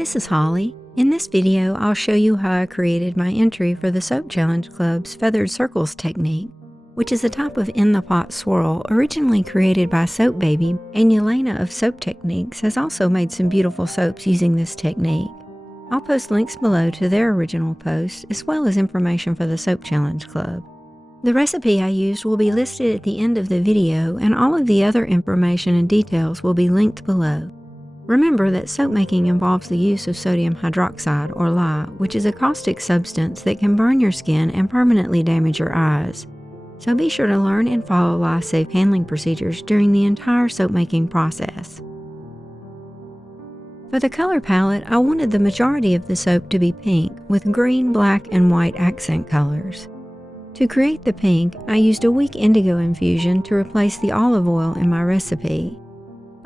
this is Holly. In this video, I'll show you how I created my entry for the Soap Challenge Club's Feathered Circles technique, which is a type of in-the-pot swirl originally created by Soap Baby, and Jelena of Soap Techniques has also made some beautiful soaps using this technique. I'll post links below to their original post, as well as information for the Soap Challenge Club. The recipe I used will be listed at the end of the video, and all of the other information and details will be linked below. Remember that soap making involves the use of sodium hydroxide, or lye, which is a caustic substance that can burn your skin and permanently damage your eyes. So be sure to learn and follow lye-safe handling procedures during the entire soap making process. For the color palette, I wanted the majority of the soap to be pink, with green, black, and white accent colors. To create the pink, I used a weak indigo infusion to replace the olive oil in my recipe.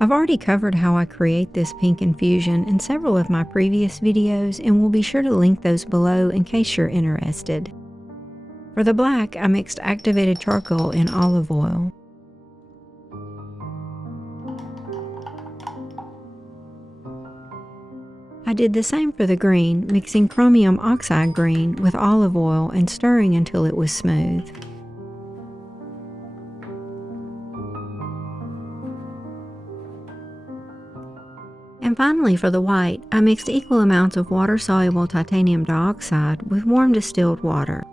I've already covered how I create this pink infusion in several of my previous videos, and will be sure to link those below in case you're interested. For the black, I mixed activated charcoal in olive oil. I did the same for the green, mixing chromium oxide green with olive oil and stirring until it was smooth. And finally, for the white, I mixed equal amounts of water-soluble titanium dioxide with warm distilled water.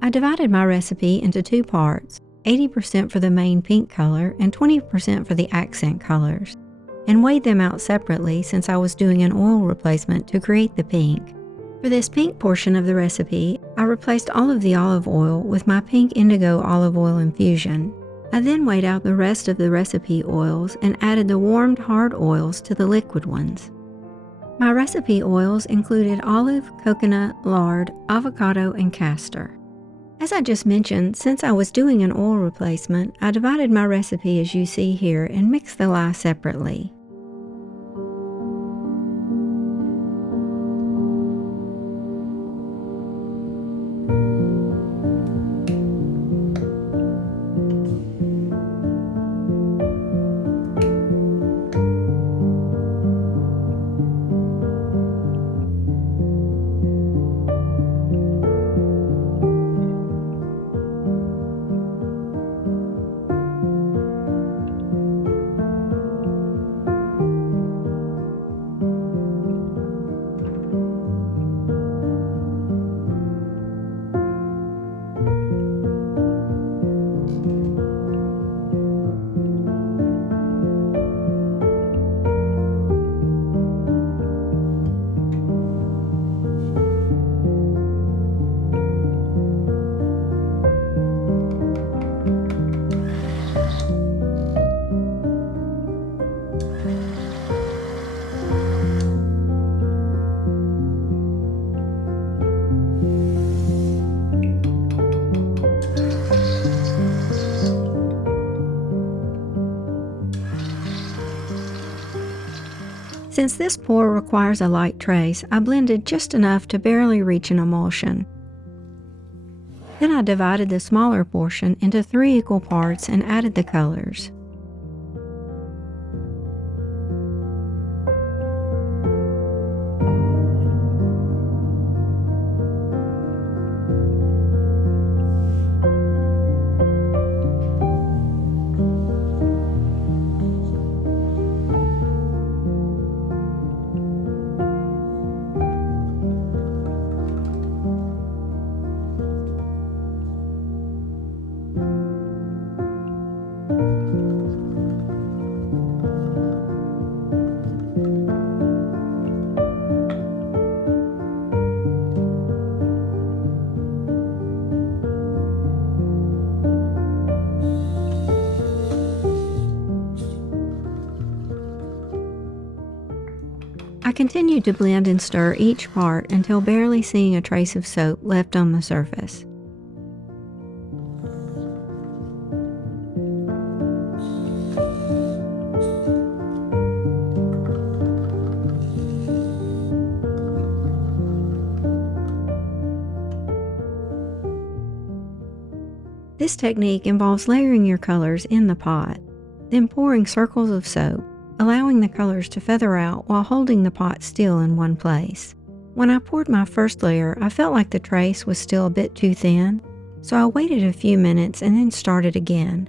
I divided my recipe into two parts, 80% for the main pink color and 20% for the accent colors, and weighed them out separately since I was doing an oil replacement to create the pink. For this pink portion of the recipe, I replaced all of the olive oil with my pink indigo olive oil infusion. I then weighed out the rest of the recipe oils and added the warmed hard oils to the liquid ones. My recipe oils included olive, coconut, lard, avocado, and castor. As I just mentioned, since I was doing an oil replacement, I divided my recipe as you see here and mixed the lye separately. Since this pour requires a light trace, I blended just enough to barely reach an emulsion. Then I divided the smaller portion into 3 equal parts and added the colors. I continued to blend and stir each part until barely seeing a trace of soap left on the surface. This technique involves layering your colors in the pot. then pouring circles of soap, allowing the colors to feather out while holding the pot still in one place. When I poured my first layer, I felt like the trace was still a bit too thin, so I waited a few minutes and then started again.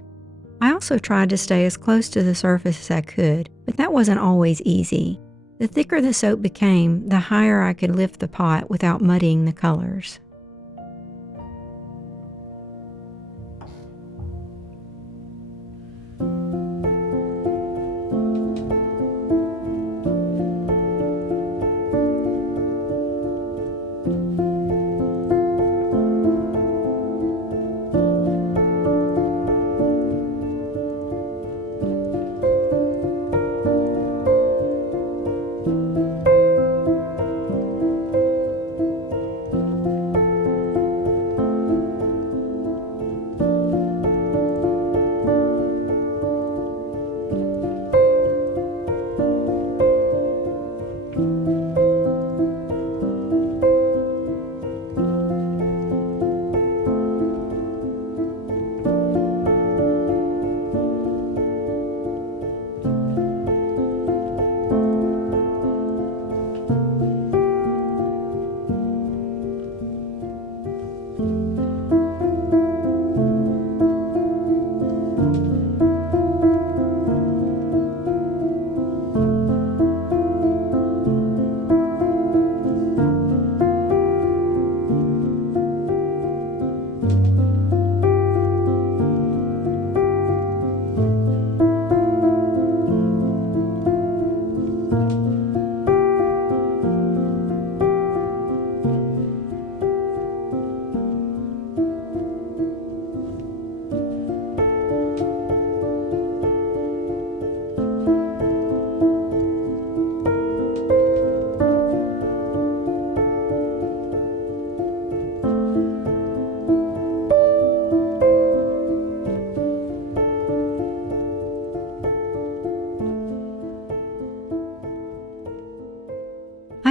I also tried to stay as close to the surface as I could, but that wasn't always easy. The thicker the soap became, the higher I could lift the pot without muddying the colors.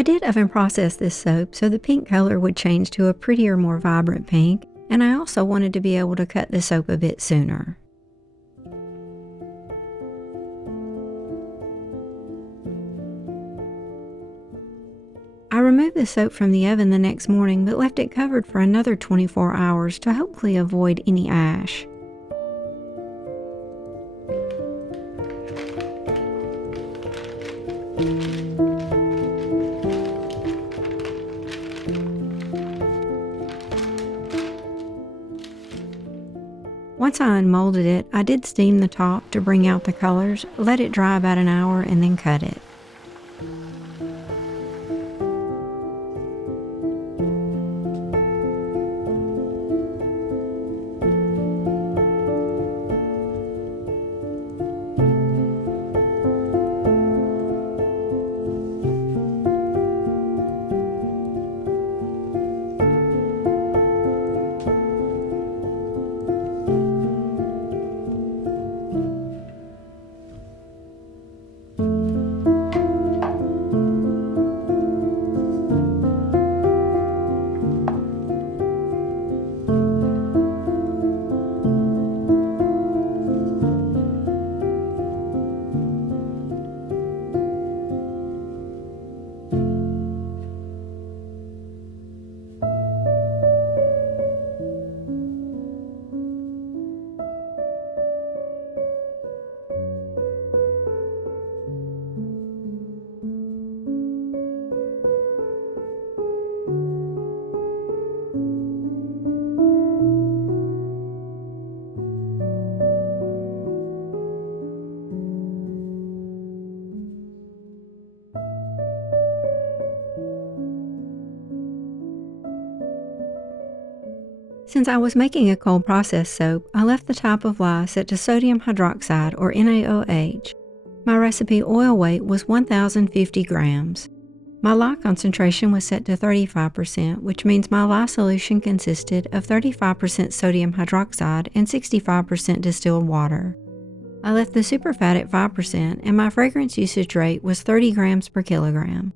I did oven process this soap so the pink color would change to a prettier, more vibrant pink, and I also wanted to be able to cut the soap a bit sooner. I removed the soap from the oven the next morning but left it covered for another 24 hours to hopefully avoid any ash. Once I unmolded it, I did steam the top to bring out the colors, let it dry about an hour, and then cut it. Since I was making a cold process soap, I left the top of lye set to sodium hydroxide or NaOH. My recipe oil weight was 1,050 grams. My lye concentration was set to 35%, which means my lye solution consisted of 35% sodium hydroxide and 65% distilled water. I left the superfat at 5% and my fragrance usage rate was 30 grams per kilogram.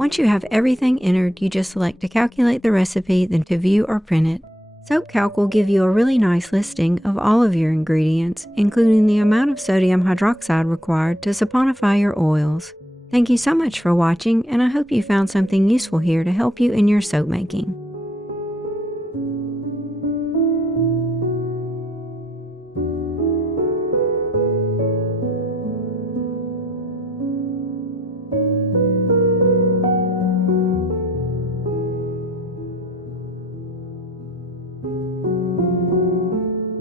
Once you have everything entered, you just select to calculate the recipe, then to view or print it. SoapCalc will give you a really nice listing of all of your ingredients, including the amount of sodium hydroxide required to saponify your oils. Thank you so much for watching, and I hope you found something useful here to help you in your soap making.